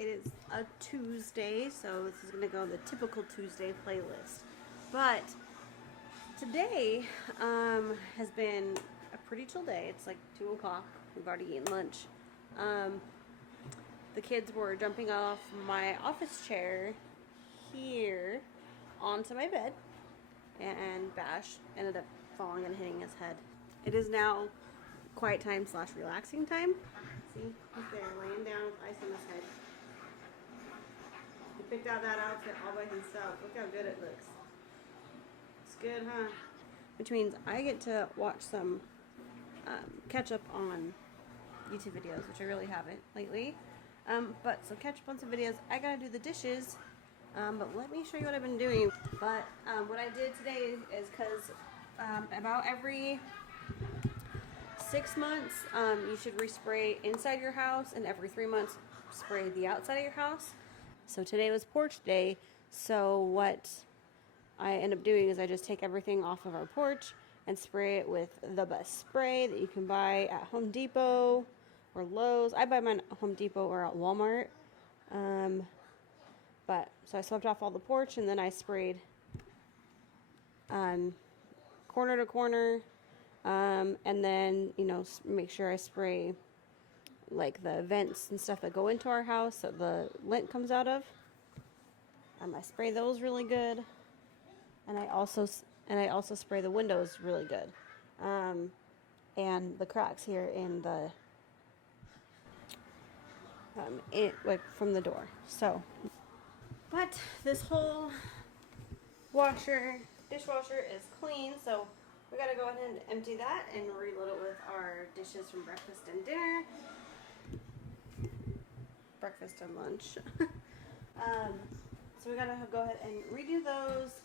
It is a Tuesday, so this is going to go on the typical Tuesday playlist. But today has been a pretty chill day. It's like 2 o'clock. We've already eaten lunch. The kids were jumping off my office chair here onto my bed, and Bash ended up falling and hitting his head. It is now quiet time / relaxing time. See, he's there laying down with ice on his head. He picked out that outfit all by himself. Look how good it looks. It's good, huh? Which means I get to watch some catch up on YouTube videos, which I really haven't lately. So catch up on some videos. I gotta do the dishes, but let me show you what I've been doing. But what I did today is because about every 6 months, you should respray inside your house, and every 3 months, spray the outside of your house. So today was porch day, so what I end up doing is I just take everything off of our porch and spray it with the best spray that you can buy at Home Depot or Lowe's. I buy mine at Home Depot or at Walmart. So I swept off all the porch, and then I sprayed corner to corner, and then, make sure I spray like the vents and stuff that go into our house that the lint comes out of. I spray those really good, and I also spray the windows really good, and the cracks here in the from the door. So, but this whole dishwasher is clean, so we gotta go ahead and empty that and reload it with our dishes from breakfast and dinner. Breakfast and lunch. So we gotta go ahead and redo those.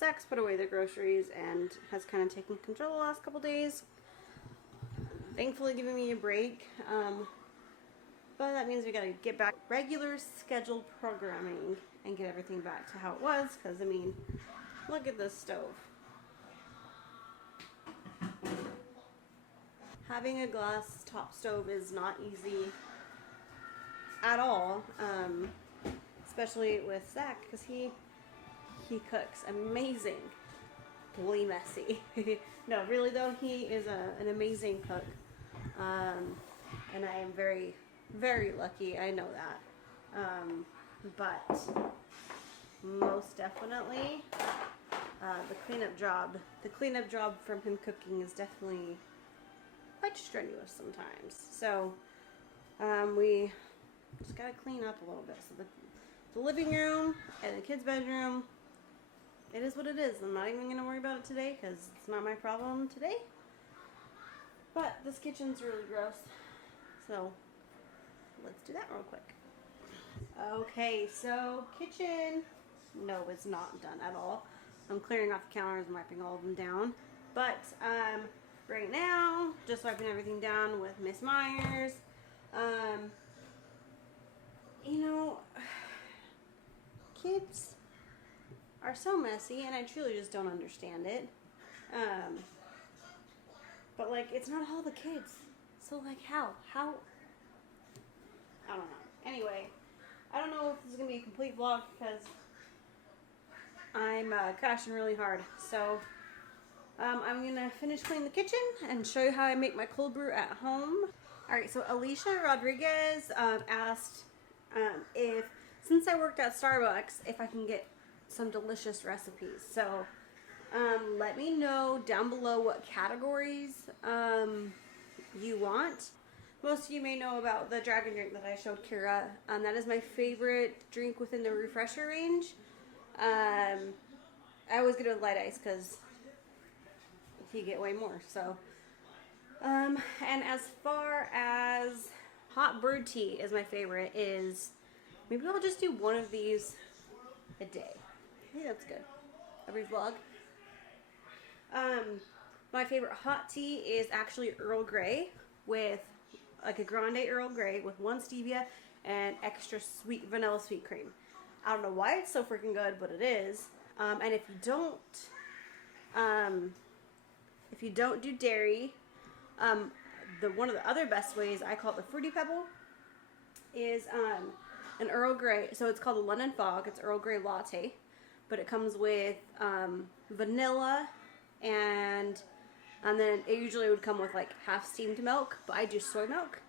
Zach's put away the groceries and has kind of taken control the last couple days. Thankfully giving me a break. But that means we gotta get back regular scheduled programming and get everything back to how it was, because look at this stove. Having a glass top stove is not easy at all, especially with Zach, because he cooks amazingly messy. No, really though, he is an amazing cook, and I am very, very lucky. I know that, but most definitely the cleanup job from him cooking is definitely quite strenuous sometimes. So we just gotta clean up a little bit. So the living room and the kids' bedroom, it is what it is. I'm not even gonna worry about it today because it's not my problem today. But this kitchen's really gross, so let's do that real quick. Okay, so kitchen, no, it's not done at all. I'm clearing off the counters and wiping all of them down. But right now, just wiping everything down with Miss Myers. Kids are so messy, and I truly just don't understand it. But it's not all the kids. So how? I don't know. Anyway, I don't know if this is going to be a complete vlog because I'm crashing really hard. So I'm going to finish cleaning the kitchen and show you how I make my cold brew at home. Alright, so Alicia Rodriguez asked since I worked at Starbucks, if I can get some delicious recipes. So let me know down below what categories you want. Most of you may know about the dragon drink that I showed Kira. That is my favorite drink within the refresher range. I always get it with light ice because you get way more. So, and as far as hot brewed tea is my favorite, maybe I'll just do one of these a day. I think that's good. Every vlog. My favorite hot tea is actually Earl Grey, with a grande Earl Grey with 1 stevia and extra sweet vanilla sweet cream. I don't know why it's so freaking good, but it is. And if you don't do dairy, one of the other best ways, I call it the Fruity Pebble, is an Earl Grey. So it's called a London Fog. It's Earl Grey latte, but it comes with vanilla and then it usually would come with like half steamed milk, but I do soy milk,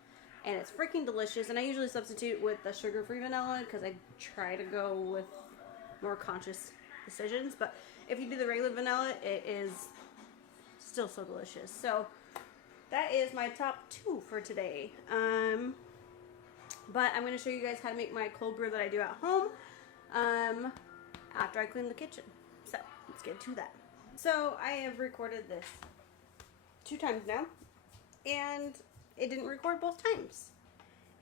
and it's freaking delicious. And I usually substitute with the sugar-free vanilla because I try to go with more conscious decisions. But if you do the regular vanilla, it is still so delicious. So that is my top 2 for today. But I'm going to show you guys how to make my cold brew that I do at home after I clean the kitchen. So let's get to that. So I have recorded this 2 times now, and it didn't record both times.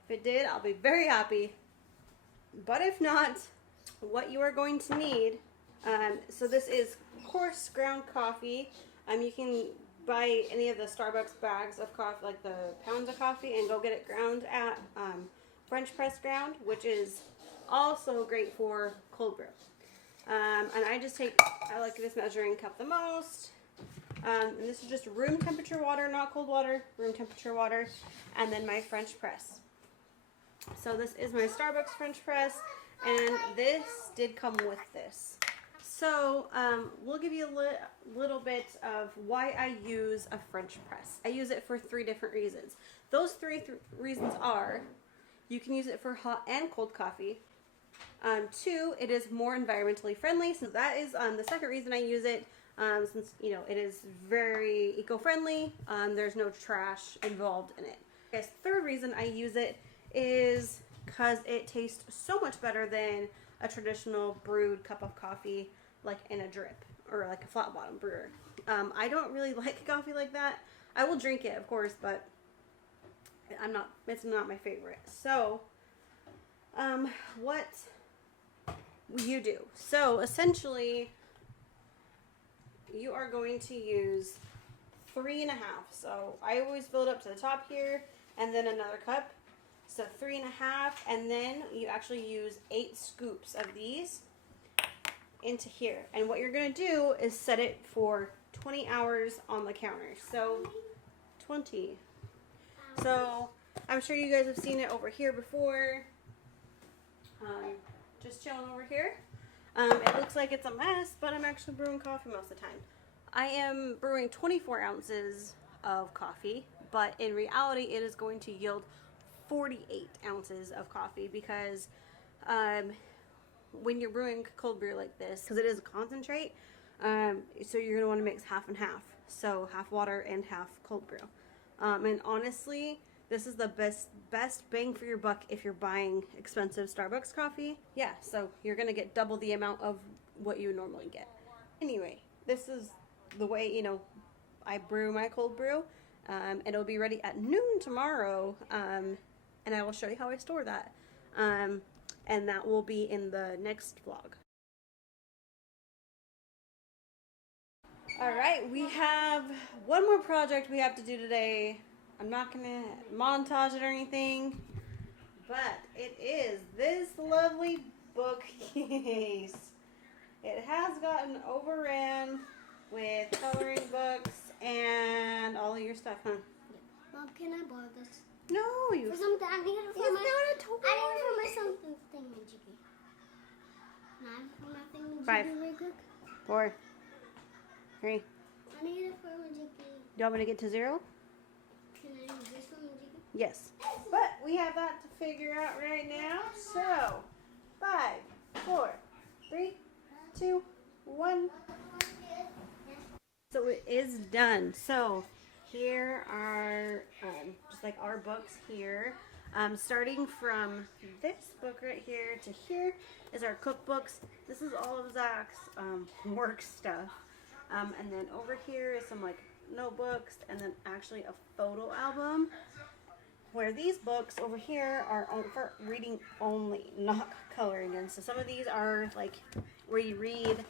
If it did, I'll be very happy. But if not, what you are going to need, so this is coarse ground coffee. You can buy any of the Starbucks bags of coffee, like the pounds of coffee, and go get it ground at French press ground, which is also great for cold brew. And I like this measuring cup the most. And this is just room temperature water, not cold water, room temperature water, and then my French press. So this is my Starbucks French press, and this did come with this. So we'll give you a little bit of why I use a French press. I use it for 3 different reasons. Those 3 reasons are, you can use it for hot and cold coffee. 2, it is more environmentally friendly. So that is the second reason I use it. Since, you know, it is very eco-friendly, there's no trash involved in it. I guess 3rd reason I use it is because it tastes so much better than a traditional brewed cup of coffee, like in a drip or like a flat bottom brewer. I don't really like coffee like that. I will drink it, of course, but it's not my favorite. So, what you do. So essentially, you are going to use 3.5. So I always fill it up to the top here and then another cup. So 3.5, and then you actually use 8 scoops of these into here. And what you're going to do is set it for 20 hours on the counter. So 20. So I'm sure you guys have seen it over here before. Just chilling over here. It looks like it's a mess, but I'm actually brewing coffee most of the time. I am brewing 24 ounces of coffee, but in reality it is going to yield 48 ounces of coffee because when you're brewing cold brew like this, because it is a concentrate, so you're going to want to mix half and half. So half water and half cold brew. And honestly, this is the best bang for your buck if you're buying expensive Starbucks coffee. Yeah, so you're going to get double the amount of what you normally get. Anyway, this is the way, you know, I brew my cold brew. It'll be ready at noon tomorrow, and I will show you how I store that. And that will be in the next vlog. Alright, we have one more project we have to do today. I'm not going to montage it or anything, but it is this lovely bookcase. It has gotten overran with coloring books and all of your stuff, huh? Mom, can I borrow this? No, you. For something, I need it for my something thingamajiggy. Not for my thingamajiggy. 5, real quick. 4, 3. I need it for my jiggy. Do you want me to get to 0? Can I use this for my jiggy? Yes. But we have that to figure out right now. So, 5, 4, 3, 2, 1. So it is done. So here are just like our books here. Starting from this book right here to here is our cookbooks. This is all of Zach's work stuff. And then over here is some like notebooks and then actually a photo album. Where these books over here are for reading only, not coloring in. So some of these are like where you read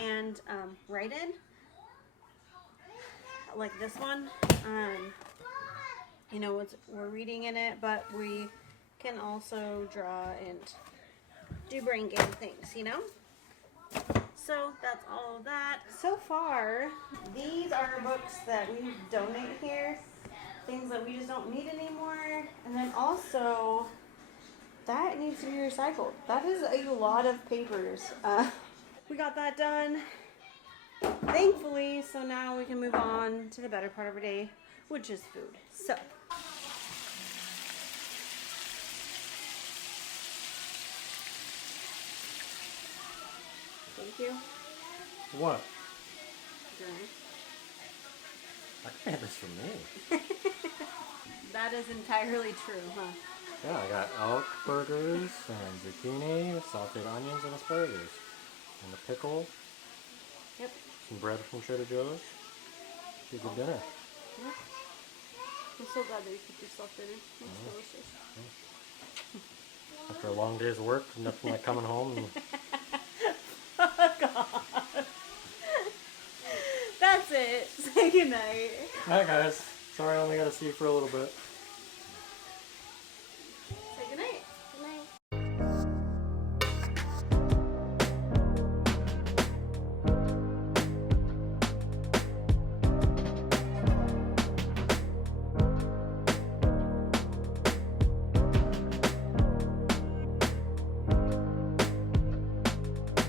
and write in. Like this one, you know, we're reading in it, but we can also draw and do brain game things, you know? So that's all of that. So far, these are books that we donate here. things that we just don't need anymore. And then also, that needs to be recycled. That is a lot of papers. We got that done, thankfully, so now we can move on to the better part of our day, which is food. So, thank you. What? Drink. I can have this for me. That is entirely true, huh? Yeah, I got elk burgers and zucchini, sauteed onions, and asparagus. And a pickle. Yep. Some bread from Trader Joe's. Be a good dinner. Yeah. I'm so glad that you cooked yourself dinner. It's delicious. After a long day's work, nothing like coming home and Fuck off. That's it. Say goodnight. Alright guys, sorry I only got to see you for a little bit.